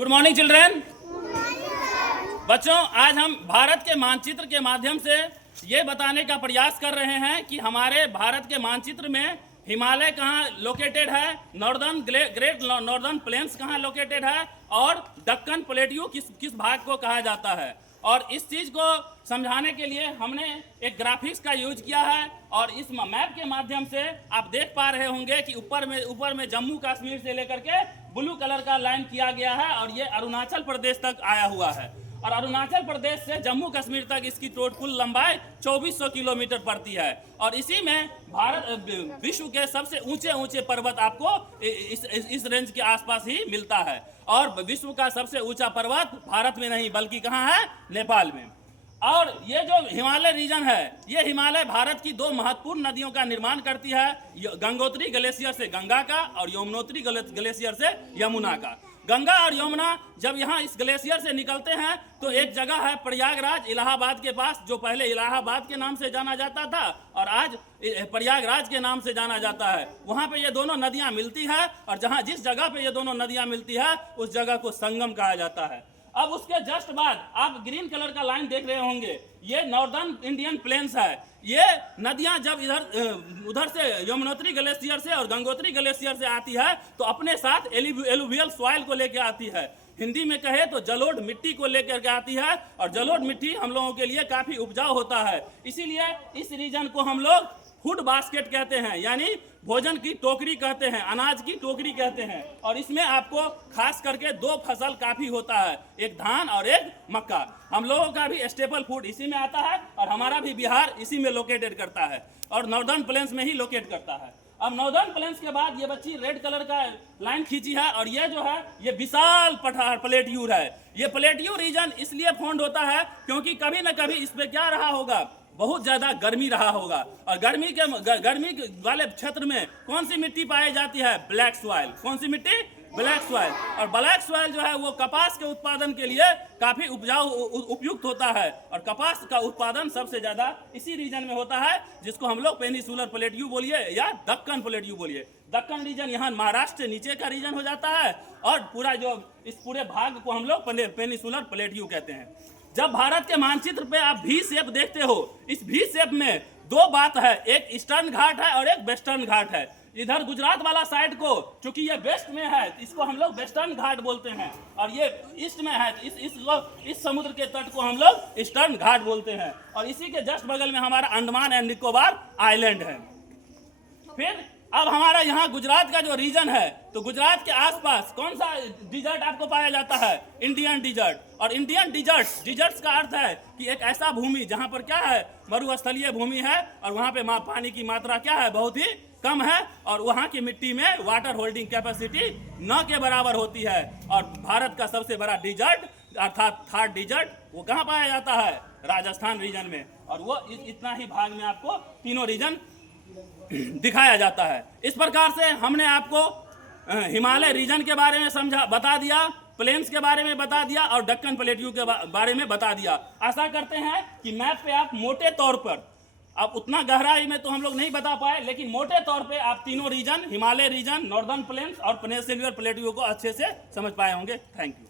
Good morning children. बच्चों, आज हम भारत के मानचित्र के माध्यम से ये बताने का प्रयास कर रहे हैं कि हमारे भारत के मानचित्र में हिमालय कहाँ लोकेटेड है, ग्रेट नॉर्दर्न प्लेन्स कहाँ लोकेटेड है और दक्कन प्लेट्यू किस भाग को कहा जाता है। और इस चीज़ को समझाने के लिए हमने एक ग्राफिक्स का यूज किया है और इस मैप के माध्यम से आप देख पा रहे होंगे कि ऊपर में जम्मू कश्मीर से लेकर के ब्लू कलर का लाइन किया गया है और ये अरुणाचल प्रदेश तक आया हुआ है और अरुणाचल प्रदेश से जम्मू कश्मीर तक इसकी कुल लंबाई 2400 किलोमीटर पड़ती है। और इसी में भारत विश्व के सबसे ऊंचे पर्वत आपको इस रेंज के आसपास ही मिलता है। और विश्व का सबसे ऊंचा पर्वत भारत में नहीं बल्कि कहाँ है, नेपाल में। और ये जो हिमालय रीजन है, ये हिमालय भारत की दो महत्वपूर्ण नदियों का निर्माण करती है, गंगोत्री ग्लेशियर से गंगा का और यमुनोत्री ग्लेशियर से यमुना का। गंगा और यमुना जब यहाँ इस ग्लेशियर से निकलते हैं तो एक जगह है प्रयागराज इलाहाबाद के पास, जो पहले इलाहाबाद के नाम से जाना जाता था और आज प्रयागराज के नाम से जाना जाता है। वहाँ पे ये दोनों नदियाँ मिलती है और जिस जगह पे ये दोनों नदियाँ मिलती है उस जगह को संगम कहा जाता है। अब उसके जस्ट बाद आप ग्रीन कलर का लाइन देख रहे होंगे, ये नॉर्दर्न इंडियन प्लेन्स है। ये नदियां जब उधर से यमुनोत्री ग्लेशियर से और गंगोत्री ग्लेशियर से आती है तो अपने साथ एलुवियल सॉइल को लेकर आती है। हिंदी में कहे तो जलोढ़ मिट्टी को लेकर के आती है और जलोढ़ मिट्टी हम लोगों के लिए काफी उपजाऊ होता है। इसीलिए इस रीजन को हम लोग फूड बास्केट कहते हैं, यानी भोजन की टोकरी कहते हैं, अनाज की टोकरी कहते हैं। और इसमें आपको खास करके दो फसल काफी होता है, एक धान और एक मक्का। हम लोगों का भी स्टेपल फूड इसी में आता है और हमारा भी बिहार इसी में लोकेटेड करता है और नॉर्दर्न प्लेन्स में ही लोकेट करता है। अब नॉर्दर्न प्लेन्स के बाद ये बच्ची रेड कलर का लाइन खींची है और ये जो है ये विशाल पठार प्लेट्यू है। ये प्लेट्यू रीजन इसलिए फाउंड होता है क्योंकि कभी न कभी इस पे क्या रहा होगा, बहुत ज्यादा गर्मी रहा होगा। और गर्मी वाले क्षेत्र में कौन सी मिट्टी पाई जाती है, ब्लैक सॉइल। कौन सी मिट्टी, ब्लैक सॉइल। और ब्लैक सॉइल जो है वो कपास के उत्पादन के लिए काफी उपयुक्त होता है और कपास का उत्पादन सबसे ज्यादा इसी रीजन में होता है, जिसको हम लोग पेनिसुलर प्लेट्यू बोलिए या दक्कन प्लेट्यू बोलिए। दक्कन रीजन यहाँ महाराष्ट्र से नीचे का रीजन हो जाता है और पूरा जो इस पूरे भाग को हम लोग पेनिसुलर प्लेट्यू कहते हैं। जब भारत के मानचित्र पे आप भी शेप देखते हो, इस भी शेप में दो बात है, एक ईस्टर्न घाट है और एक वेस्टर्न घाट है। इधर गुजरात वाला साइड को चूंकि ये वेस्ट में है इसको हम लोग वेस्टर्न घाट बोलते हैं और ये ईस्ट में है, इस समुद्र के तट को हम लोग ईस्टर्न घाट बोलते हैं। और इसी के जस्ट बगल में हमारा अंडमान एंड निकोबार आइलैंड है। फिर अब हमारा यहाँ गुजरात का जो रीजन है, तो गुजरात के आसपास कौन सा डिजर्ट आपको पाया जाता है, इंडियन डिजर्ट। और इंडियन डिजर्ट्स का अर्थ है कि एक ऐसा भूमि जहाँ पर क्या है, मरुस्थलीय भूमि है और वहाँ पे पानी की मात्रा क्या है, बहुत ही कम है और वहाँ की मिट्टी में वाटर होल्डिंग कैपेसिटी न के बराबर होती है। और भारत का सबसे बड़ा डिजर्ट अर्थात थर्ड डिजर्ट वो कहाँ पाया जाता है, राजस्थान रीजन में। और वो इतना ही भाग में आपको तीनों रीजन दिखाया जाता है। इस प्रकार से हमने आपको हिमालय रीजन के बारे में बता दिया, प्लेन्स के बारे में बता दिया और दक्कन प्लेट्यू के बारे में बता दिया। आशा करते हैं कि मैप पे आप मोटे तौर पर, अब उतना गहराई में तो हम लोग नहीं बता पाए, लेकिन मोटे तौर पे आप तीनों region, Himalaya region, northern plains और पेनिसुलर प्लेट्यू को अच्छे से समझ पाए होंगे। Thank you.